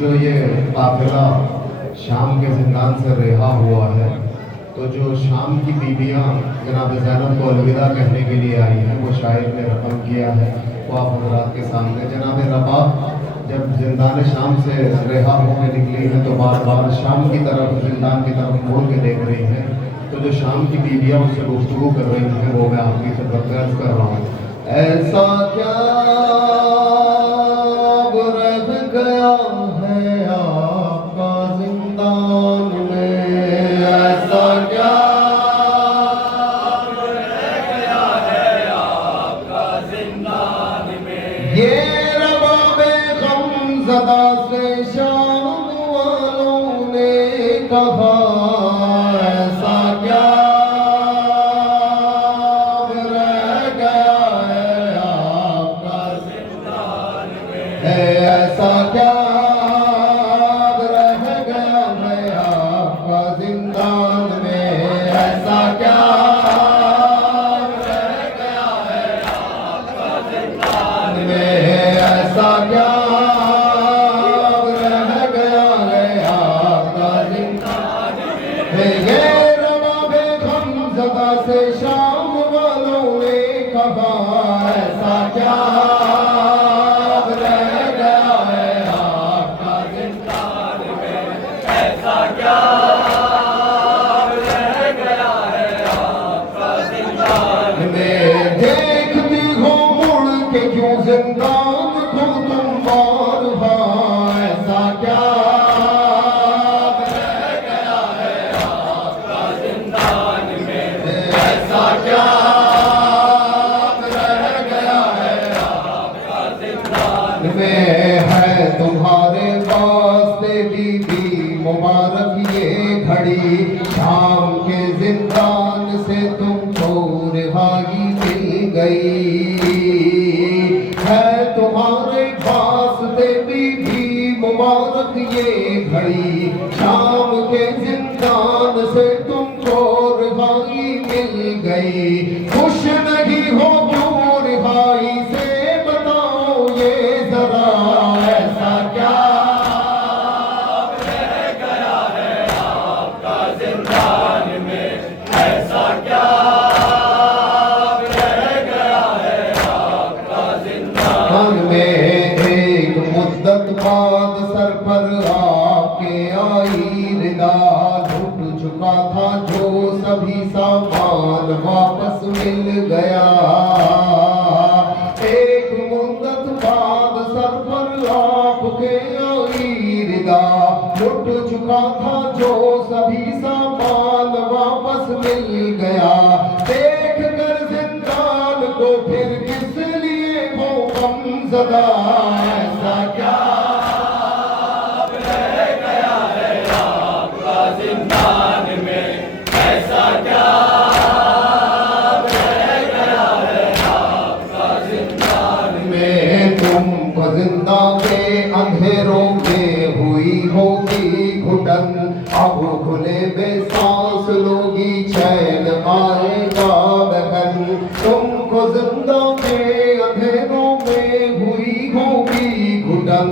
जो ये काफिला शाम के जिंदान से रिहा हुआ है, तो जो शाम की बीबियां जनाब ज़ैनब को अलविदा कहने के लिए आई हैं, वो शायर ने रकम किया है वो आप हज़रात के सामने। जनाब रबाब जब जिंदान शाम से रिहा होकर निकली है तो बार बार शाम की तरफ, जिंदान की तरफ मुड़ के देख रही हैं। तो जो शाम की बीबियां उससे गुफ्तगू कर रही हैं वो मैं आपकी खिदमत में अर्ज़ कर रहा हूँ। ऐसा क्या रह गया है आपका जिंदान में, ऐसा क्या रह गया है आपका जिंदान में। ये रबाबे गमज़दा से शाम वालों ने कहा, ऐसा क्या रह गया है आपका जिंदान में, ऐसा क्या रह गया है आपका जिंदान में, ऐसा क्या रह गया है आपका जिंदान में, ऐसा क्या रह गया है आपका जिंदान में। ये रबाबे गमज़दा से शाम वालों ने कहा, ऐसा क्या देखती हो मुड़ के क्यों जिंदान को तुम बार बार, ऐसा क्या रह गया है आपका जिंदान में, ऐसा क्या रह गया है आपका जिंदान में। है तुम्हारे वास्ते बीबी मुबारक ये घड़ी, शाम के जिंदान से तुमको रिहाई मिल गई। है तुम्हारे वास्ते बीबी मुबारक ये घड़ी, शाम के जिंदान से तुमको रिहाई मिल गई। खुश नहीं हो क्यों रिहाई से, बताओ ये जरा, ऐसा क्या रह गया है आपका जिंदान में, ऐसा क्या रह गया है आपका जिंदान में। एक मुद्दत बाद सर पर आपके आई रिदा, लुट चुका था जो सभी सामान वापस मिल गया। एक मुद्दत बाद सर पर आपके आई रिदा, लुट चुका था जो सभी सामान वापस मिल गया। देख कर जिंदान को फिर किस लिए हो गमज़दा, ऐसा क्या रह गया है आपका जिंदान में, ऐसा क्या रह गया है आपका जिंदान में। तुमको जिंदा के अंधेरों में हुई होगी घुटन, अब खुले बेसांस लोगी चैन आएगा बहन। तुमको जिंदा के अंधेरों में हुई होगी घुटन,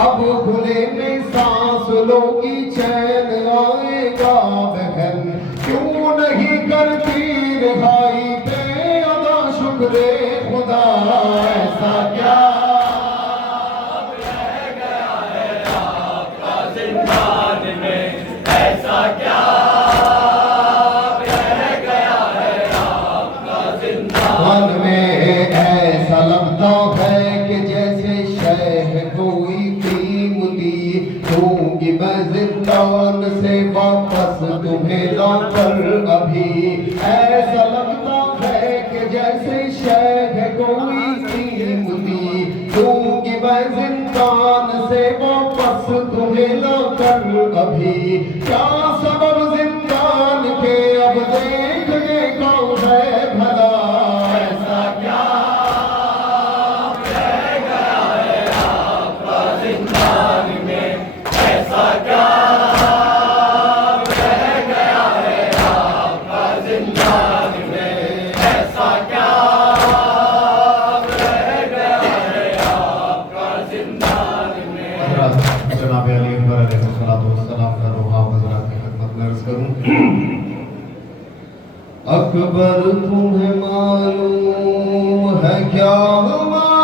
अब खुले में सांस लोगी चैन आएगा बहन। क्यों नहीं करती रिहाई पे अदा शुक्रे खुदा, ऐसा क्या रह गया है आपका जिंदान में, ऐसा क्या रह गया है आपका जिंदान में। ऐसा लगता है कि जैसे शह कोई कीमती, दूंगी मैं जिंदान से वापस तुम्हें लौटा पर अभी ऐसा लगता है कि जैसे शय है कोई कीमती, दूंगी मैं जिंदान से वापस तुम्हें लाकर अभी। क्या सबब जिंदान के अब देखने को है भला, ऐसा क्या रह गया है आपका जिंदान में, ऐसा क्या रह गया है आपका जिंदान में, ऐसा क्या रह गया है आपका जिंदान में। हज़रत जनाब अली अकबर अलैहिस्सलाम का रूह हज़रत की खिदमत में अर्ज़ करूं। अकबर तुम्हें मालूम है क्या हमारा